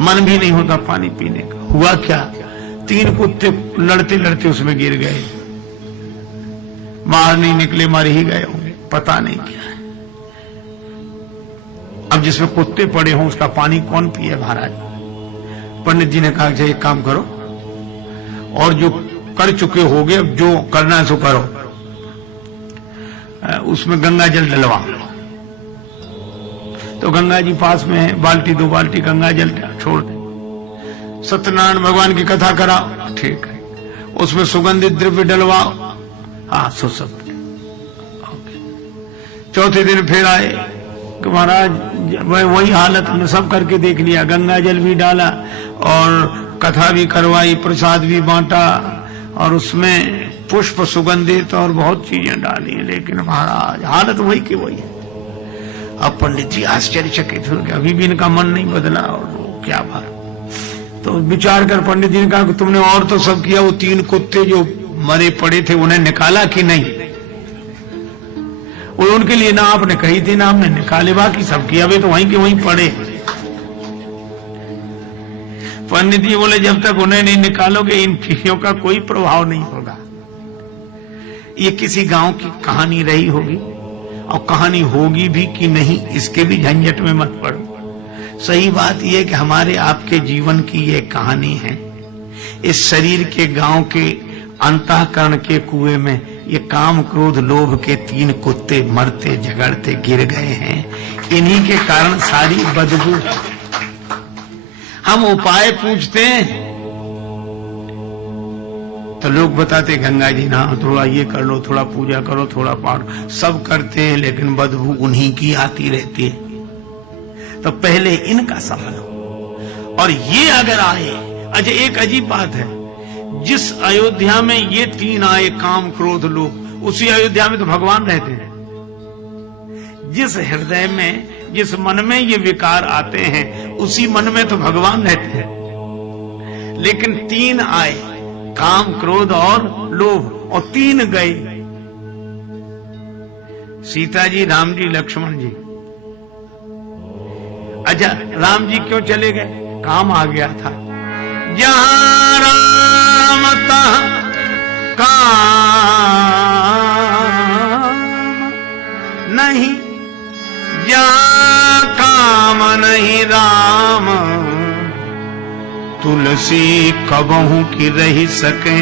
मन भी नहीं होता पानी पीने का। हुआ क्या, 3 कुत्ते लड़ते लड़ते उसमें गिर गए, बाहर नहीं निकले, मर ही गए होंगे, पता नहीं क्या है। अब जिसमें कुत्ते पड़े हों उसका पानी कौन पिए महाराज? पंडित जी ने कहा एक काम करो, और जो कर चुके होगे अब जो करना है सो करो, उसमें गंगा जल डलवा। तो गंगा जी पास में है, बाल्टी 2 बाल्टी गंगा जल छोड़ दे, सत्यनारायण भगवान की कथा कराओ, ठीक है, उसमें सुगंधित द्रव्य डलवाओ, हाँ सो सब। चौथे दिन फिर आए कि महाराज वही हालत, हमने सब करके देख लिया, गंगा जल भी डाला और कथा भी करवाई, प्रसाद भी बांटा और उसमें पुष्प सुगंधित और बहुत चीजें डाली, लेकिन महाराज हालत वही की वही है। अब पंडित जी आश्चर्यचकित हो गए, अभी भी इनका मन नहीं बदला, और क्या बात। तो विचार कर पंडित जी ने कहा कि तुमने और तो सब किया, वो 3 कुत्ते जो मरे पड़े थे उन्हें निकाला कि नहीं? वो उनके लिए ना आपने कही थी ना हमने निकाले, बाकी सब किया, वे तो वहीं के वहीं पड़े। पंडित जी बोले जब तक उन्हें नहीं निकालोगे इन चीजों का कोई प्रभाव नहीं होगा। ये किसी गांव की कहानी रही होगी, और कहानी होगी भी कि नहीं इसके भी झंझट में मत पड़ो। सही बात यह कि हमारे आपके जीवन की ये कहानी है। इस शरीर के गांव के अंतःकरण के कुएं में ये काम क्रोध लोभ के 3 कुत्ते मरते झगड़ते गिर गए हैं। इन्हीं के कारण सारी बदबू। हम उपाय पूछते हैं तो लोग बताते गंगा जी ना थोड़ा ये कर लो, थोड़ा पूजा करो, थोड़ा पाठ, सब करते हैं लेकिन बदबू उन्हीं की आती रहती है। तो पहले इनका संभलो। और ये अगर आए, अच्छा एक अजीब बात है, जिस अयोध्या में ये 3 आए काम क्रोध लोभ, उसी अयोध्या में तो भगवान रहते हैं। जिस हृदय में जिस मन में ये विकार आते हैं उसी मन में तो भगवान रहते हैं। लेकिन 3 आए काम क्रोध और लोभ, और 3 गए, सीता जी, राम जी, लक्ष्मण जी। अच्छा राम जी क्यों चले गए? काम आ गया था। जहां राम तहां काम नहीं, जहां काम नहीं राम, तुलसी कबहू की रही सके,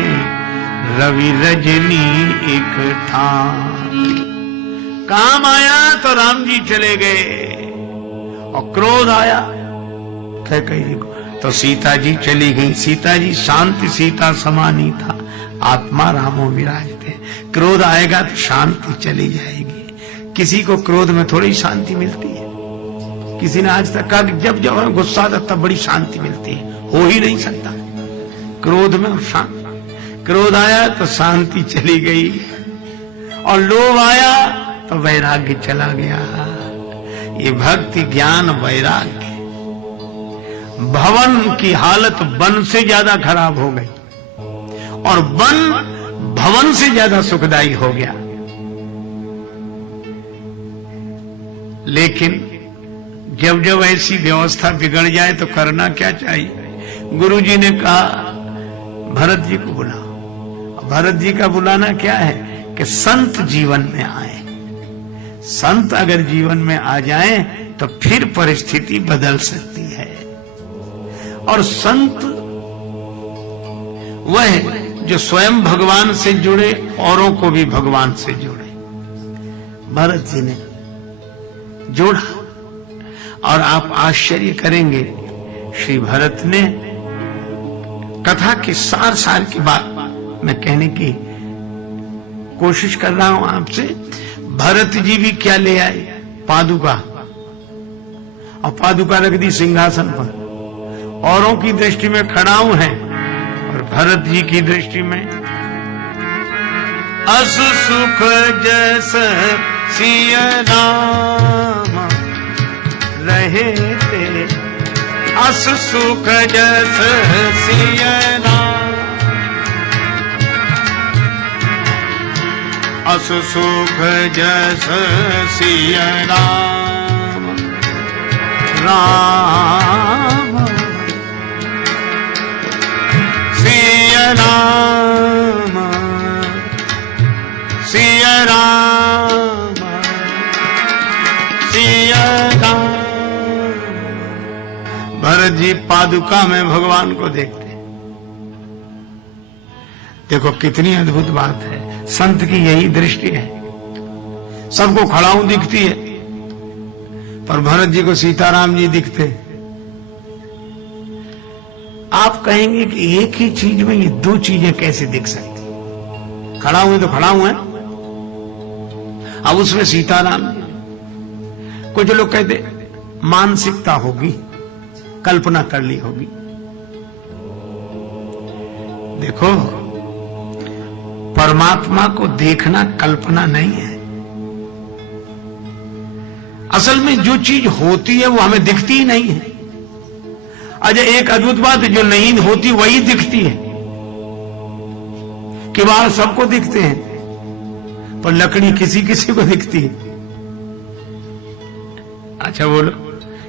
रवि रजनी एक ठाम। काम आया तो राम जी चले गए, और क्रोध आया कैकेयी को तो सीता जी चली गई। सीता जी शांति सीता समानी था, आत्मा रामो विराजते। क्रोध आएगा तो शांति चली जाएगी। किसी को क्रोध में थोड़ी शांति मिलती है? किसी ने आज तक कहा कि जब जब गुस्सा आता तब बड़ी शांति मिलती है? हो ही नहीं सकता। क्रोध में और शांति, क्रोध आया तो शांति चली गई, और लोभ आया तो वैराग्य चला गया। ये भक्ति ज्ञान वैराग्य। भवन की हालत वन से ज्यादा खराब हो गई, और वन भवन से ज्यादा सुखदायी हो गया। लेकिन जब जब ऐसी व्यवस्था बिगड़ जाए तो करना क्या चाहिए? गुरु जी ने कहा भरत जी को बुलाओ। भरत जी का बुलाना क्या है कि संत जीवन में आए। संत अगर जीवन में आ जाए तो फिर परिस्थिति बदल सकती है। और संत वह जो स्वयं भगवान से जुड़े, औरों को भी भगवान से जोड़े। भरत जी ने जोड़ा, और आप आश्चर्य करेंगे श्री भरत ने कथा के सार की बात मैं कहने की कोशिश कर रहा हूं आपसे। भरत जी भी क्या ले आए? पादुका, और पादुका रख दी सिंहासन पर। औरों की दृष्टि में खड़ाऊ है, और भरत जी की दृष्टि में अस सुख जैस सिय राम रहे थे। अस सुख जैस सिय राम, अस सुख जैस सिय राम, राम भरत जी पादुका में भगवान को देखते। देखो कितनी अद्भुत बात है, संत की यही दृष्टि है। सबको खड़ाऊ दिखती है, पर भरत जी को सीताराम जी दिखते। आप कहेंगे कि एक ही चीज में ये दो चीजें कैसे दिख सकती? खड़ा हुए तो खड़ा हुए, अब उसमें सीताराम जी। कुछ लोग कहते मानसिकता होगी, कल्पना कर ली होगी। देखो, परमात्मा को देखना कल्पना नहीं है। असल में जो चीज होती है वो हमें दिखती ही नहीं है। अच्छा, एक अद्भुत बात है, जो नहीं होती वही दिखती है। किवाड़ सबको दिखते हैं, पर लकड़ी किसी किसी को दिखती है। अच्छा बोलो,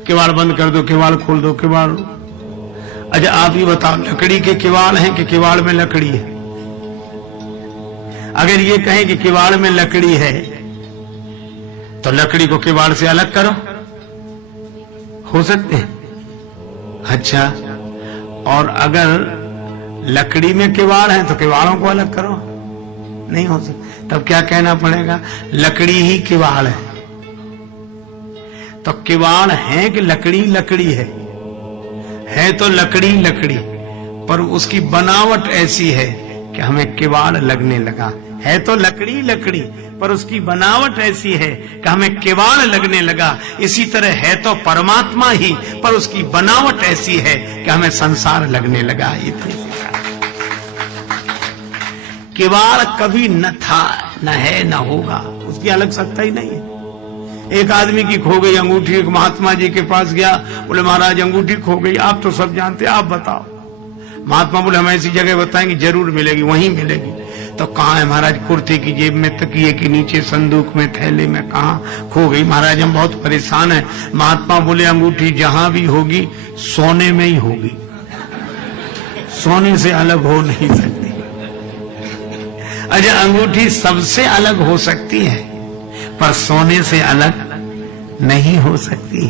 किवाड़ बंद कर दो, किवाड़ खोल दो, किवाड़। अच्छा आप ही बताओ, लकड़ी के किवाड़ हैं कि किवाड़ में लकड़ी है? अगर ये कहें कि किवाड़ में लकड़ी है, तो लकड़ी को किवाड़ से अलग करो, हो सकते हैं। अच्छा, और अगर लकड़ी में किवाड़ है तो किवाड़ों को अलग करो, नहीं हो सकता। तब क्या कहना पड़ेगा? लकड़ी ही किवाड़ है। तो किवाड़ है कि लकड़ी लकड़ी है तो लकड़ी लकड़ी, पर उसकी बनावट ऐसी है कि हमें किवाड़ लगने लगा। है तो लकड़ी लकड़ी, पर उसकी बनावट ऐसी है कि हमें किवाड़ लगने लगा। इसी तरह है तो परमात्मा ही, पर उसकी बनावट ऐसी है कि हमें संसार लगने लगा। इतनी किवाड़ कभी न था, न है, न होगा, उसकी अलग सत्ता ही नहीं है। एक आदमी की खो गई अंगूठी, एक महात्मा जी के पास गया, बोले महाराज अंगूठी खो गई। आप तो सब जानते, आप बताओ। महात्मा बोले हम ऐसी जगह बताएंगे, जरूर मिलेगी, वहीं मिलेगी। तो कहाँ है महाराज? कुर्ते की जेब में, तकिए के नीचे, संदूक में, थैले में, कहाँ खो गई? महाराज हम बहुत परेशान हैं। महात्मा बोले अंगूठी जहां भी होगी सोने में ही होगी, सोने से अलग हो नहीं सकती। अच्छा, अंगूठी सबसे अलग हो सकती है, पर सोने से अलग नहीं हो सकती।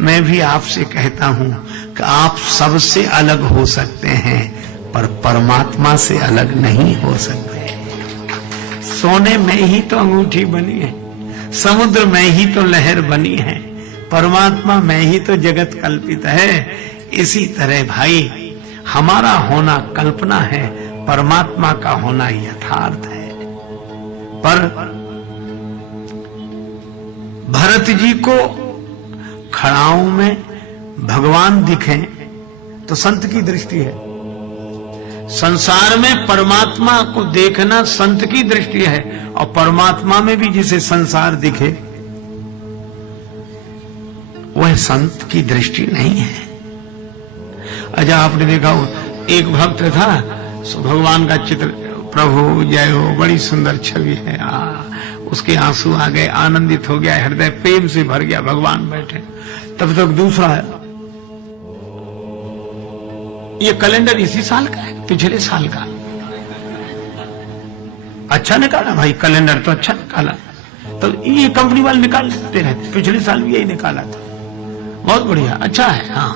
मैं भी आपसे कहता हूं कि आप सबसे अलग हो सकते हैं, पर परमात्मा से अलग नहीं हो सकते। सोने में ही तो अंगूठी बनी है, समुद्र में ही तो लहर बनी है, परमात्मा में ही तो जगत कल्पित है। इसी तरह भाई, हमारा होना कल्पना है, परमात्मा का होना यथार्थ है। पर भरत जी को खड़ाऊ में भगवान दिखें तो संत की दृष्टि है। संसार में परमात्मा को देखना संत की दृष्टि है, और परमात्मा में भी जिसे संसार दिखे वह संत की दृष्टि नहीं है। अच्छा आपने देखा, एक भक्त था, सो भगवान का चित्र, प्रभु जय हो, बड़ी सुंदर छवि है। उसके आंसू आ गए, आनंदित हो गया, हृदय प्रेम से भर गया, भगवान बैठे। तब तक दूसरा है, ये कैलेंडर इसी साल का है, पिछले साल का। अच्छा निकाला भाई, कैलेंडर तो अच्छा निकाला। तो ये कंपनी वाले निकाल देते रहते, पिछले साल भी यही निकाला था, बहुत बढ़िया, अच्छा है। हाँ,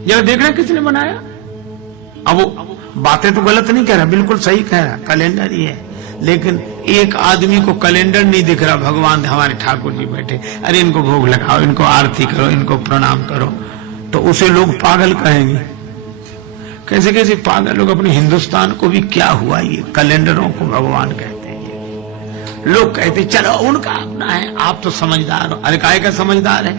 जरा देख रहे किसने बनाया। अब वो बातें तो गलत नहीं कह रहा, बिल्कुल सही कह रहा, कैलेंडर ही है। लेकिन एक आदमी को कैलेंडर नहीं दिख रहा, भगवान हमारे ठाकुर जी बैठे, अरे इनको भोग लगाओ, इनको आरती करो, इनको प्रणाम करो, तो उसे लोग पागल कहेंगे। कैसे कैसे पागल लोग, अपने हिंदुस्तान को भी क्या हुआ, ये कैलेंडरों को भगवान कहते हैं। लोग कहते चलो उनका अपना है, आप तो समझदार हो। अरे काहे का समझदार है?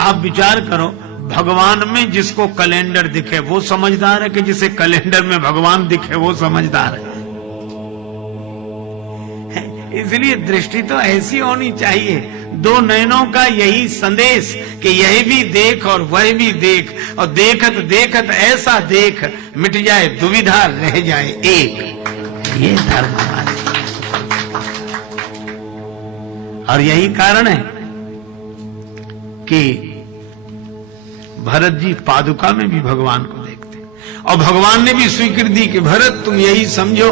आप विचार करो, भगवान में जिसको कैलेंडर दिखे वो समझदार है, कि जिसे कैलेंडर में भगवान दिखे वो समझदार है? इसलिए दृष्टि तो ऐसी होनी चाहिए, दो नयनों का यही संदेश कि यह भी देख और वह भी देख, और देखत देखत ऐसा देख, मिट जाए दुविधा, रह जाए एक। ये धर्म हमारे, और यही कारण है कि भरत जी पादुका में भी भगवान को देखते, और भगवान ने भी स्वीकृति दी कि भरत तुम यही समझो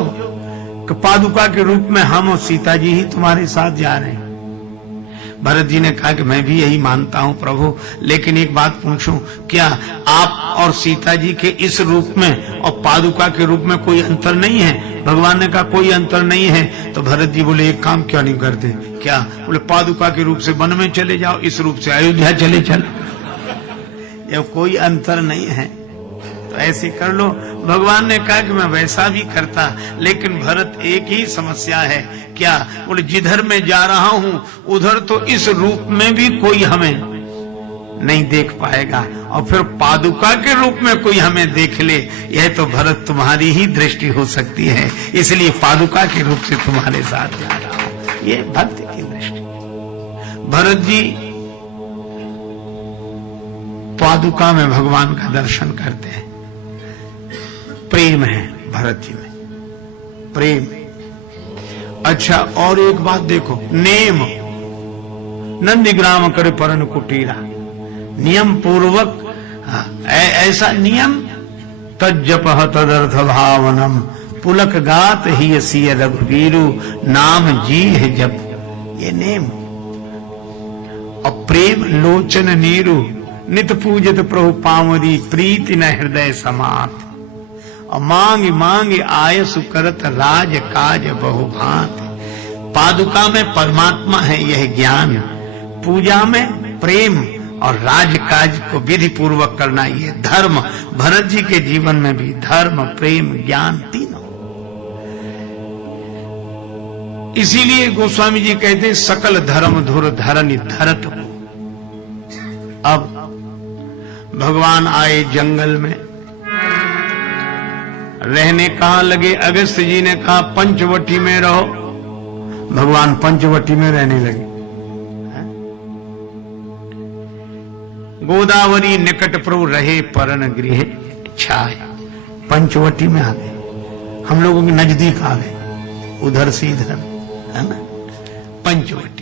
कि पादुका के रूप में हम और सीता जी ही तुम्हारे साथ जा रहे हैं। भरत जी ने कहा कि मैं भी यही मानता हूं प्रभु, लेकिन एक बात पूछूं, क्या आप और सीता जी के इस रूप में और पादुका के रूप में कोई अंतर नहीं है? भगवान ने कहा कोई अंतर नहीं है। तो भरत जी बोले एक काम क्यों नहीं करते? क्या? बोले पादुका के रूप से वन में चले जाओ, इस रूप से अयोध्या चले चलो। जब कोई अंतर नहीं है तो ऐसे कर लो। भगवान ने कहा कि मैं वैसा भी करता, लेकिन भरत एक ही समस्या है। क्या? बोले जिधर मैं जा रहा हूं उधर तो इस रूप में भी कोई हमें नहीं देख पाएगा, और फिर पादुका के रूप में कोई हमें देख ले, यह तो भरत तुम्हारी ही दृष्टि हो सकती है, इसलिए पादुका के रूप से तुम्हारे साथ जा रहा हूं। ये भक्त की दृष्टि। भरत जी पादुका में भगवान का दर्शन करते हैं। प्रेम है भरत जी में, प्रेम। अच्छा, और एक बात देखो, नेम नंदीग्राम करे परन कुटीरा, नियम पूर्वक ऐसा नियम, तज्जपह तदर्थ भावनम, पुलक गात ही सिय रघुवीरु, नाम जी है जब, ये नेम। और प्रेम लोचन नीरु, नित पूजित प्रभु पावरी, प्रीति न हृदय समात, और मांग मांग आय सुकरत, राज काज बहुभांत। पादुका में परमात्मा है यह ज्ञान, पूजा में प्रेम, और राजकाज को विधि पूर्वक करना ये धर्म। भरत जी के जीवन में भी धर्म, प्रेम, ज्ञान तीनों। इसीलिए गोस्वामी जी कहते सकल धर्म धुर धरनि धरत। अब भगवान आए जंगल में, रहने कहां लगे? अगस्त्य जी ने कहा पंचवटी में रहो, भगवान पंचवटी में रहने लगे। गोदावरी निकट प्रभु रहे, परन गृह छाए, पंचवटी में आ गए, हम लोगों के नजदीक आ गए, उधर से इधर, है ना, पंचवटी।